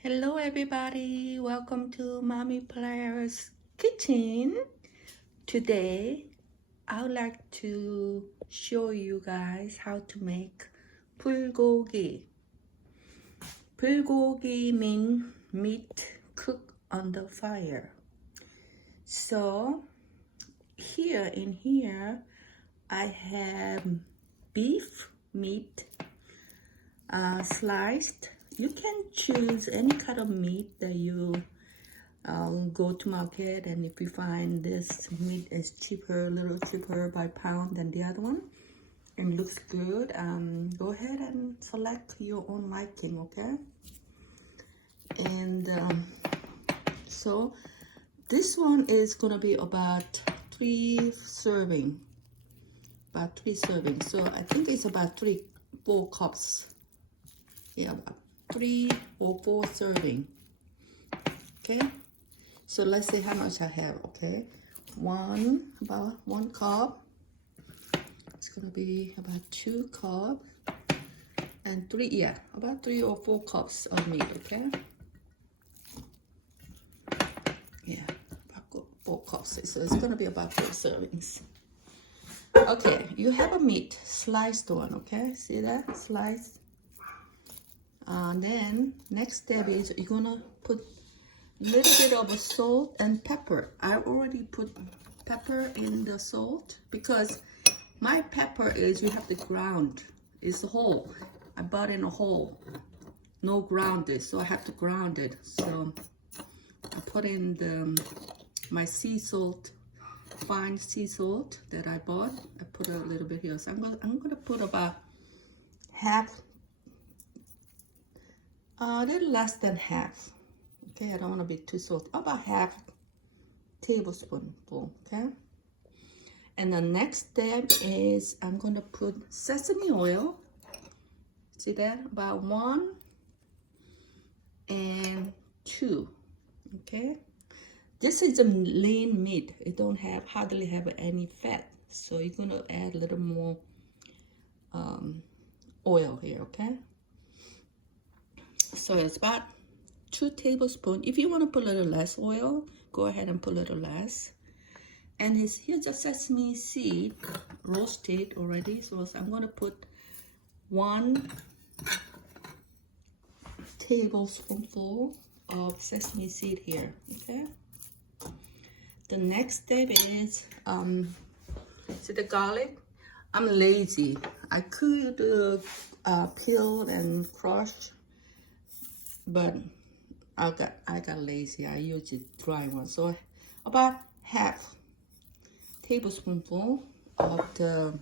Hello everybody, welcome to Momiplier's kitchen. Today I would like to show you guys how to make bulgogi. Bulgogi means meat cooked on the fire. So here I have beef meat sliced. You can choose any kind of meat that you go to market, and if you find this meat is cheaper, a little cheaper by pound than the other one, and looks good, go ahead and select your own liking, okay? And so this one is gonna be about 3 servings. So I think it's about 4 cups. Yeah, about 3 or 4 serving. Okay, so let's see how much I have. Okay, about 1 cup. It's gonna be about 2 cups and about 3 or 4 cups of meat. Okay, yeah, about 4 cups. So it's gonna be about 4 servings. Okay, you have a meat, sliced one. Okay, see that sliced. Then next step is you're gonna put a little bit of salt and pepper. I already put pepper in the salt because my pepper is you have to ground. It's whole. I bought in a whole, no grounded, so I have to ground it. So I put in my sea salt, fine sea salt that I bought. I put a little bit here. So I'm gonna put about half. A little less than half. Okay, I don't want to be too salty. About half tablespoonful. Okay, and the next step is I'm going to put sesame oil. See that? About 1 and 2. Okay, this is a lean meat. It don't hardly have any fat, so you're going to add a little more oil here. Okay. So it's about 2 tablespoons. If you want to put a little less oil, go ahead and put a little less. And here's a sesame seed, roasted already. So I'm going to put 1 tablespoonful of sesame seed here. Okay. The next step is see the garlic. I'm lazy. I could peel and crush, but I got lazy. I use the dry one. So about half tablespoonful of the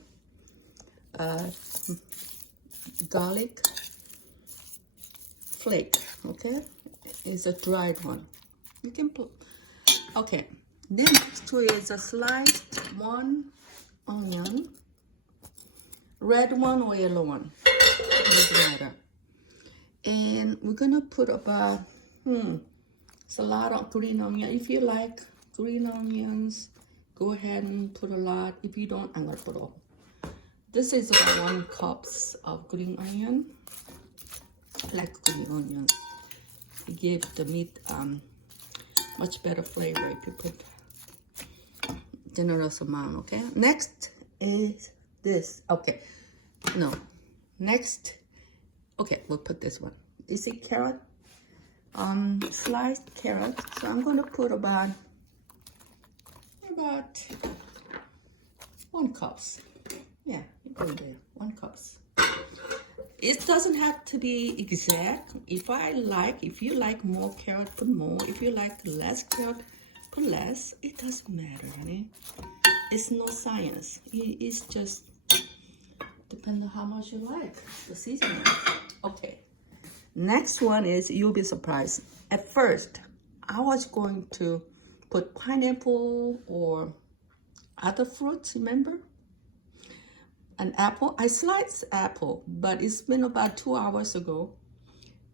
garlic flake. Okay, it's a dried one. You can put. Okay, next is a sliced 1 onion, red one or yellow one, doesn't matter. And we're gonna put about it's a lot of green onion. If you like green onions, go ahead and put a lot. If you don't, I'm gonna put all. This is about 1 cup of green onion. I like green onions. It gives the meat much better flavor if you put generous amount. Okay. Next is this. Okay. No. Next. Okay, we'll put this one. You see carrot? Sliced carrot. So I'm going to put about 1 cup. Yeah, go there. 1 cup. It doesn't have to be exact. If you like more carrot, put more. If you like less carrot, put less. It doesn't matter, honey. It's no science. It's just depends on how much you like the seasoning. Okay. Next one is, you'll be surprised. At first, I was going to put pineapple or other fruits, remember? An apple. I sliced apple, but it's been about 2 hours ago,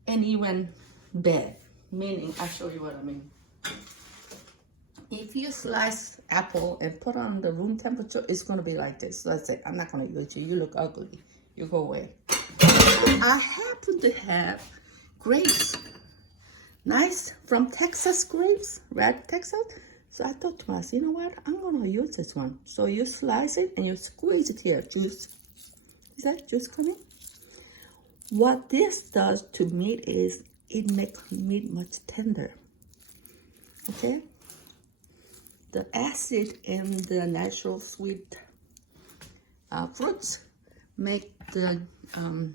and it went bad. Meaning, I'll show you what I mean. If you slice apple and put on the room temperature, it's going to be like this. So I say, I'm not going to use you. You look ugly. You go away. I happen to have grapes. Nice from Texas grapes, red Texas. So I thought to myself, you know what? I'm gonna use this one. So you slice it and you squeeze it here, juice. Is that juice coming? What this does to meat is it makes meat much tender. Okay? The acid and the natural sweet fruits make the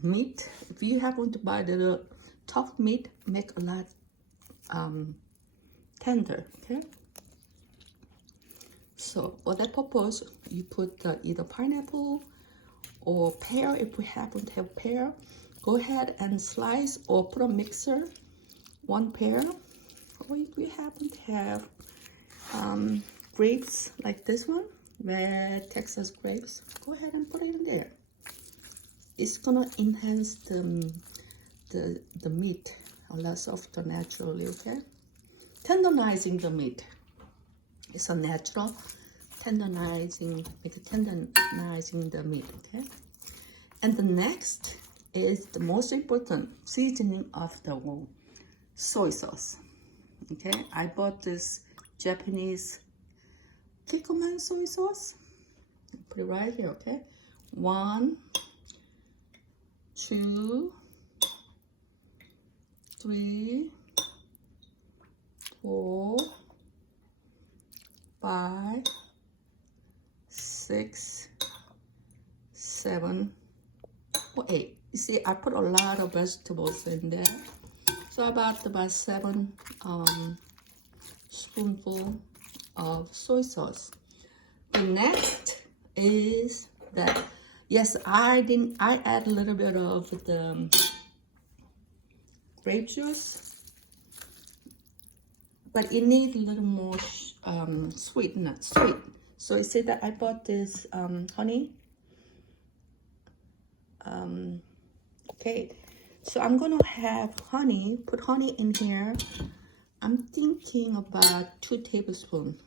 meat. If you happen to buy the tough meat, make a lot tender. Okay. So for that purpose, you put either pineapple or pear. If we happen to have pear, go ahead and slice or put a mixer, one pear. Or if we happen to have grapes like this one, red Texas grapes, go ahead and put it in there. It's gonna enhance the meat a lot softer naturally. Okay, tenderizing the meat. It's a natural tenderizing the meat. Okay, and the next is the most important seasoning of the whole soy sauce. Okay, I bought this Japanese Kikkoman soy sauce. Put it right here. Okay, 1, 2, 3, 4, 5, 6, 7, or 8. You see, I put a lot of vegetables in there. So about 7 spoonful of soy sauce. The next is that, yes, I add a little bit of the grape juice, but it needs a little more sweet. So you see that I bought this honey. Okay, so I'm gonna have put honey in here. I'm thinking about 2 tablespoons.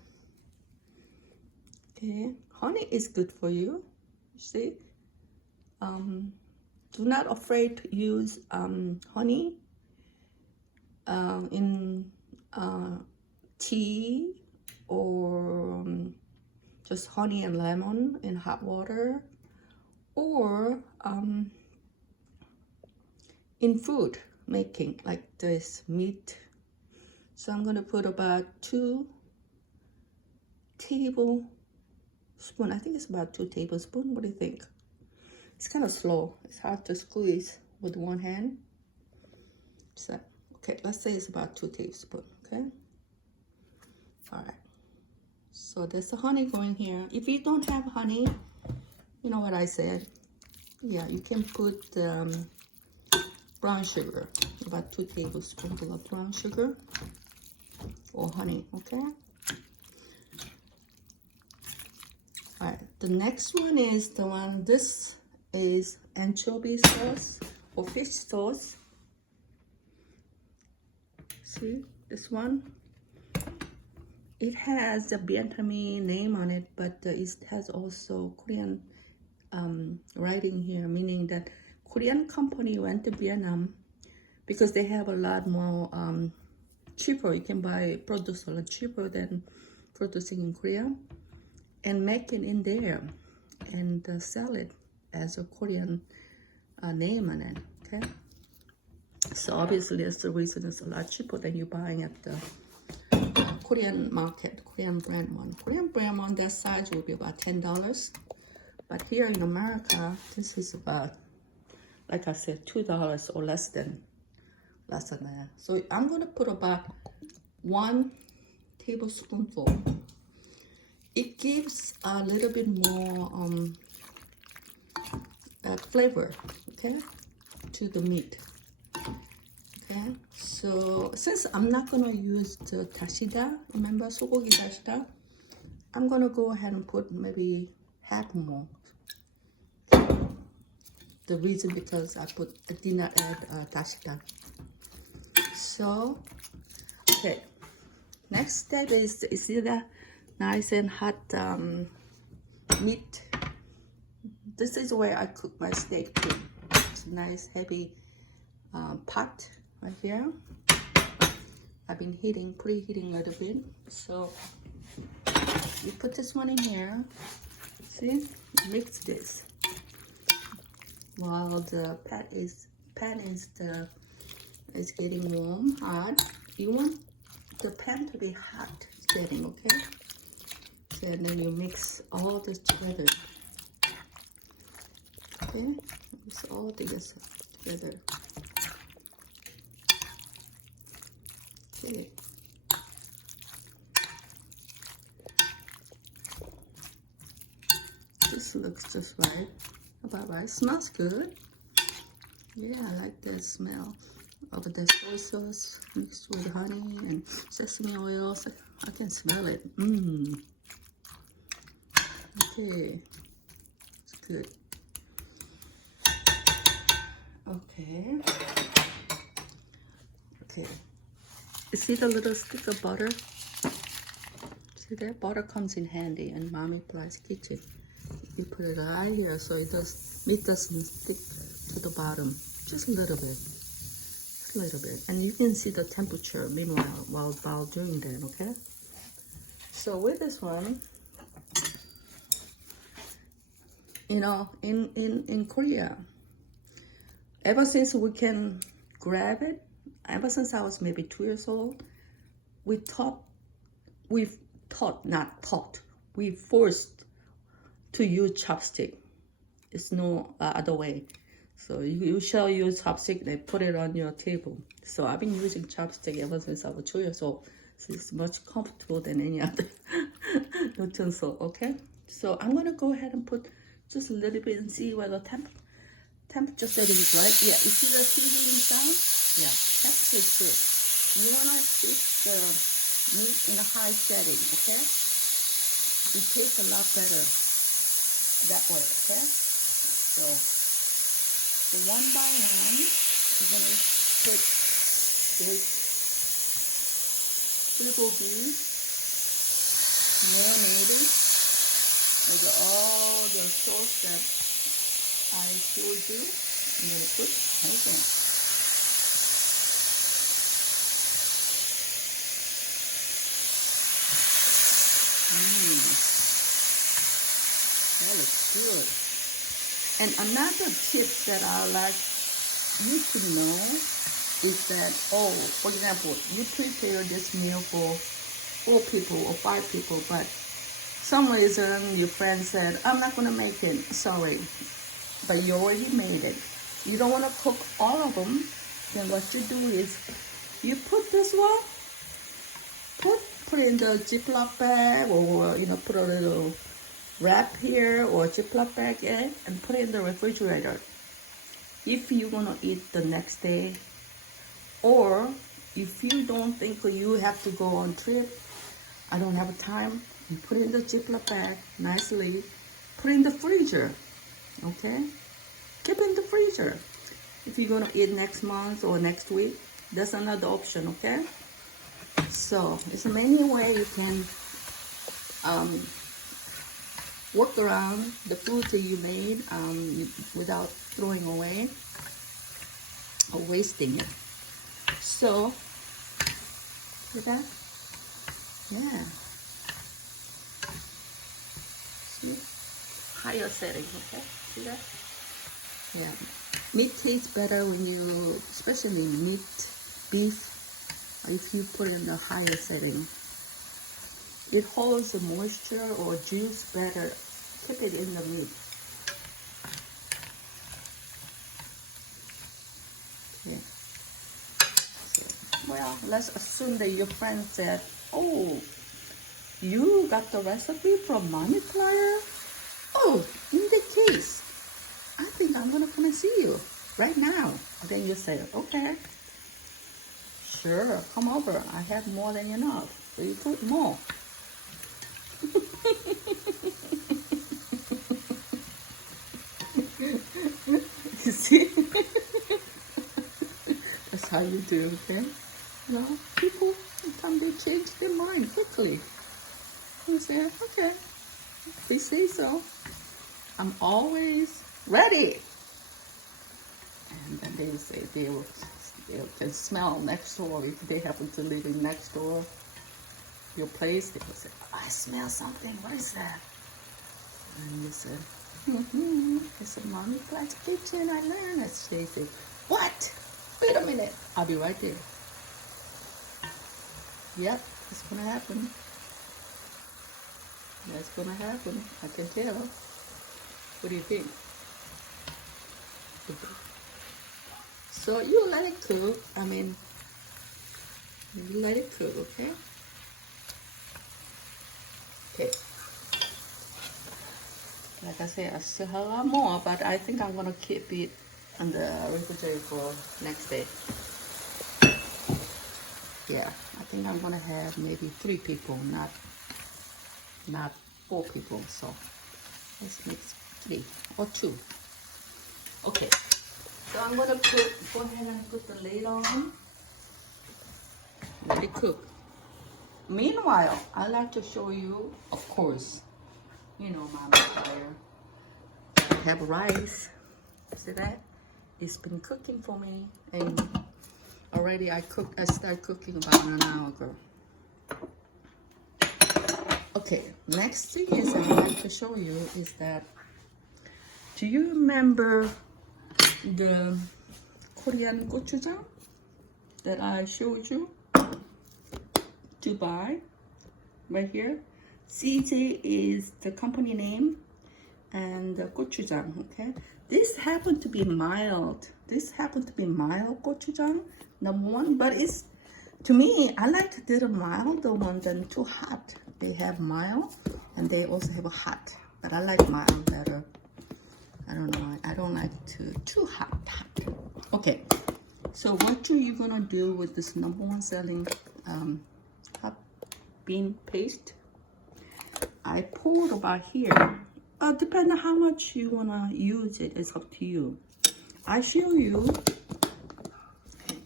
Okay, honey is good for you. You see, do not afraid to use honey in tea or just honey and lemon in hot water, or in food making like this meat. So I'm gonna put about 2 tablespoons. I think it's about 2 tablespoons. What do you think? It's kind of slow. It's hard to squeeze with one hand. So, okay, let's say it's about 2 tablespoons, okay? All right. So there's the honey going here. If you don't have honey, you know what I said? Yeah, you can put brown sugar, about 2 tablespoons of brown sugar or honey, okay? All right, the next one is the one, this is anchovy sauce or fish sauce. See, this one, it has a Vietnamese name on it, but it has also Korean writing here, meaning that Korean company went to Vietnam because they have a lot more cheaper. You can produce a lot cheaper than producing in Korea, and make it in there and sell it as a Korean name on it. Okay, so obviously that's the reason it's a lot cheaper than you buying at the Korean market, Korean brand one. Korean brand one, that size will be about $10, but here in America, this is about, like I said, $2 or less than that. So I'm gonna put about 1 tablespoonful. It gives a little bit more flavor, okay, to the meat. Okay, so since I'm not gonna use the dashida, remember 소고기 dashida, I'm gonna go ahead and put maybe half more. The reason because I did not add dashida. So, okay, next step is see the nice and hot meat. This is where I cook my steak too. It's a nice heavy pot right here. I've been preheating a little bit. So you put this one in here. See, mix this while the pan is getting warm, hot. You want the pan to be hot getting, okay? So and then you mix all this together. Okay, mix all this together. Okay. This looks just right. About right. Smells good. Yeah, I like that smell of the soy sauce mixed with honey and sesame oil. So I can smell it. Mmm. Okay. It's good. Okay. Okay. You see the little stick of butter? See that? Butter comes in handy in Momiplier's kitchen. You put it right here so it doesn't stick to the bottom. Just a little bit. Just a little bit. And you can see the temperature meanwhile while doing that, okay? So with this one, you know, in Korea, ever since we can grab it, ever since I was maybe 2 years old, we forced to use chopstick. It's no other way. So you shall use chopstick, they put it on your table. So I've been using chopstick ever since I was 2 years old. So it's much comfortable than any other utensil, okay? So I'm gonna go ahead and put just a little bit and see where the temperature setting is right. Yeah, you see the sizzling sound? Yeah, temperature is good. You wanna keep the meat in a high setting, okay? It tastes a lot better that way, okay? So one by one, you're gonna put this bulgogi, marinade, with all the sauce that I showed you. I'm gonna put everything. That looks good. And another tip that I like you to know is that, oh, for example, you prepare this meal for 4 people or 5 people, but some reason your friend said, I'm not gonna make it, sorry, but you already made it. You don't wanna cook all of them, then what you do is, you put this one, put it in the Ziploc bag, or you know, put a little wrap here or Ziploc bag in and put it in the refrigerator. If you're gonna eat the next day, or if you don't think you have to go on trip, I don't have time, you put it in the Ziploc bag nicely, put it in the freezer, okay? Keep it in the freezer. If you're gonna eat next month or next week, that's another option, okay? So there's many ways you can work around the food that you made without throwing away or wasting it. So, see that? Yeah. See? Higher setting, okay? See that? Yeah. Meat tastes better when you, especially beef, if you put it in the higher setting. It holds the moisture or juice better. Keep it in the meat. Okay. So, well, let's assume that your friend said, oh, you got the recipe from Momiplier? Oh, in that case, I think I'm gonna come and see you right now. Then you say, okay, sure, come over. I have more than enough. So you put more. You see? That's how you do, okay? You know, people, sometimes they change their mind quickly. You say, okay, if they say so, I'm always ready. And then they will say, You can smell next door if they happen to live in next door your place. They will say, I smell something. What is that? And you said, it's a Momiplier's kitchen. I learned it. They say, what? Wait a minute. I'll be right there. Yep, it's gonna happen. That's gonna happen. I can tell. What do you think? So you let it cook. I mean, you let it cook, okay? Okay. Like I said, I still have a lot more, but I think I'm gonna keep it on the refrigerator for next day. Yeah, I think I'm gonna have maybe 3 people, not 4 people. So let's make 3 or 2. Okay. So I'm gonna go ahead and put the lid on. Let it cook. Meanwhile, I like to show you, of course, you know, Momiplier. I have rice. See that? It's been cooking for me, and already I started cooking about an hour ago. Okay, next thing is I'd like to show you is that, do you remember the Korean gochujang that I showed you to buy right here? CJ is the company name, and the gochujang, okay? This happened to be mild. This happened to be mild gochujang, number 1, but it's, to me, I like the milder one than too hot. They have mild, and they also have a hot, but I like mild better. I don't know, I don't like too hot. Okay, so what are you gonna do with this number 1 selling hot bean paste? I poured about here. Depending on how much you wanna use it, it's up to you. I show you,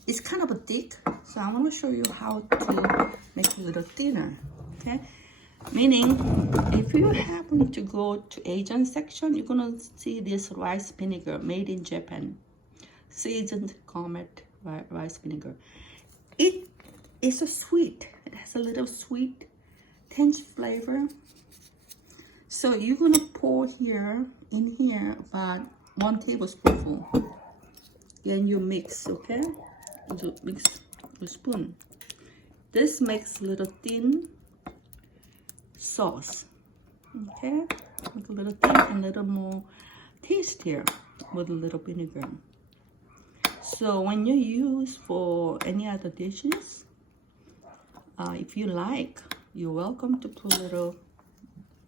it's kind of a thick, so I wanna show you how to make it a little thinner, okay? Meaning, if you happen to go to Asian section, you're gonna see this rice vinegar made in Japan. Seasoned gourmet rice vinegar. It is a sweet. It has a little sweet tinge flavor. So you're gonna pour in here about 1 tablespoonful. Then you mix, okay? You mix with a spoon. This makes a little thin sauce, okay? Make a little thin and a little more tastier with a little vinegar. So when you use for any other dishes, if you like, you're welcome to put a little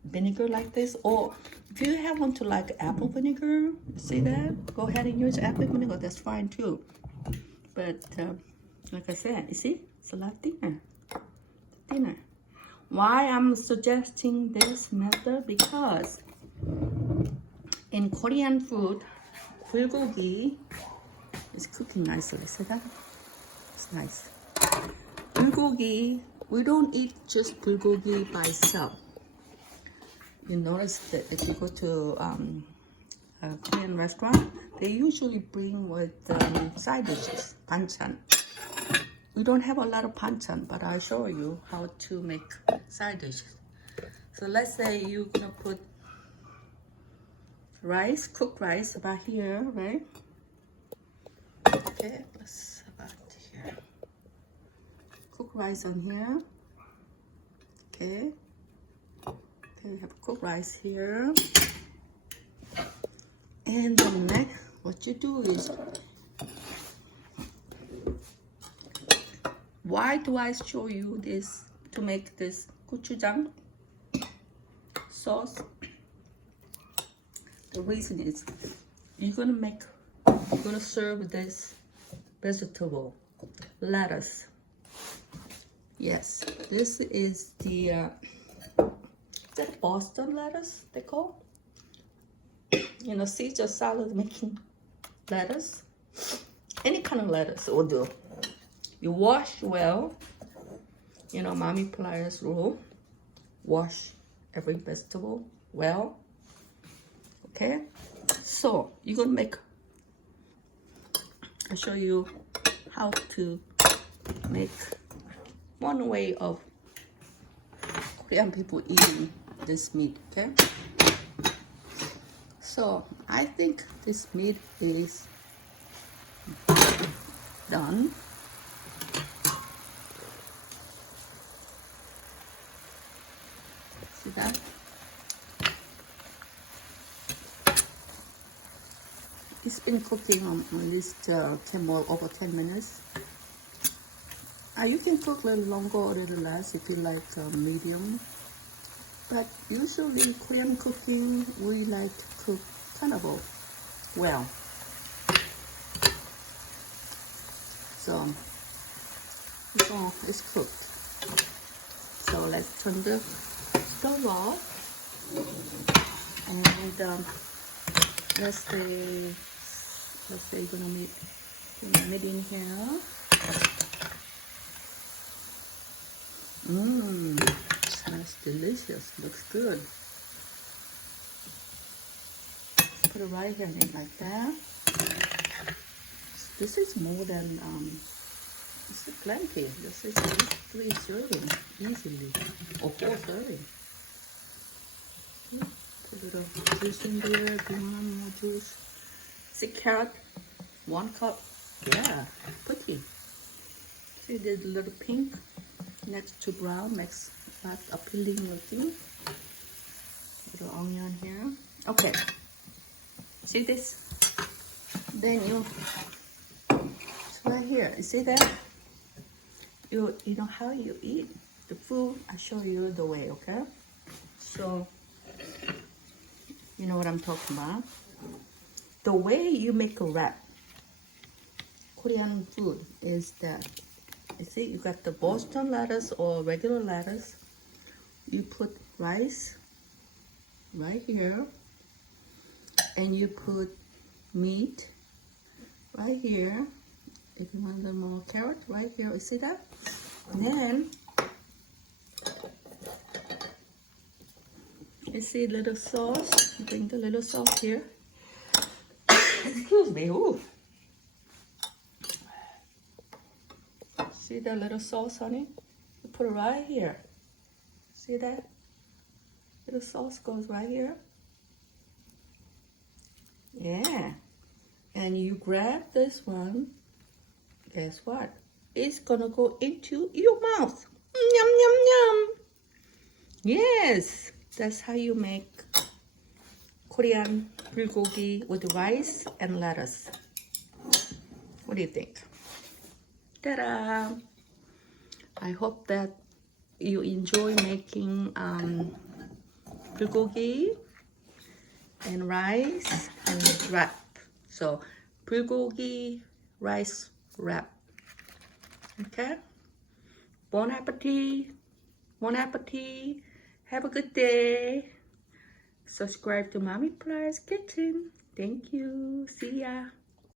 vinegar like this, or if you happen to like apple vinegar, see that? Go ahead and use apple vinegar, that's fine too. But like I said, you see, it's a lot thinner. Why I'm suggesting this method? Because in Korean food, bulgogi is cooking nicely. See that? It's nice. Bulgogi, we don't eat just bulgogi by itself. You notice that if you go to a Korean restaurant, they usually bring with side dishes, banchan. We don't have a lot of banchan, but I'll show you how to make side dishes. So let's say you're gonna put rice, cooked rice about here, right? Okay, let's about here. Cooked rice on here. Okay. Okay, we have cooked rice here. And then next, what you do is, why do I show you this to make this gochujang sauce? The reason is you're gonna serve this vegetable, lettuce. Yes, this is the is that Boston lettuce they call? You know, Caesar salad making lettuce. Any kind of lettuce will do. You wash well. You know, Momiplier's rule. Wash every vegetable well. Okay? So, you're gonna make, I'll show you how to make one way of Korean people eating this meat, okay? So I think this meat is done. See that? It's been cooking on this thermal over 10 minutes. You can cook a little longer or a little less if you like medium. But usually Korean cooking, we like to cook kind of well. So it's cooked. So let's turn the stove off. And let's say you're gonna meet in here. Smells delicious. Looks good. Let's put it right here like that. This is more than this is plenty. This is 3 serving easily, or 4 serving. Put a little juice in there. If you want more juice. See carrot, 1 cup. Yeah, pretty. See the little pink next to brown makes that appealing looking. Little onion here. Okay. See this? Then it's right here. You see that? You know how you eat the food. I show you the way, okay? So you know what I'm talking about. The way you make a wrap Korean food is that, you see, you got the Boston lettuce or regular lettuce. You put rice right here, and you put meat right here. If you want a little more carrot, right here. You see that? And then you see little sauce. You bring the little sauce here. Excuse me. Ooh. See the little sauce, honey? You put it right here. See that? Little sauce goes right here. Yeah. And you grab this one. Guess what? It's gonna go into your mouth. Yum, yum, yum. Yes. That's how you make Korean bulgogi with rice and lettuce. What do you think? Ta-da! I hope that you enjoy making bulgogi and rice and wrap. So bulgogi rice wrap. Okay? Bon appetit! Bon appetit! Have a good day! Subscribe to Momiplier's Kitchen. Thank you. See ya.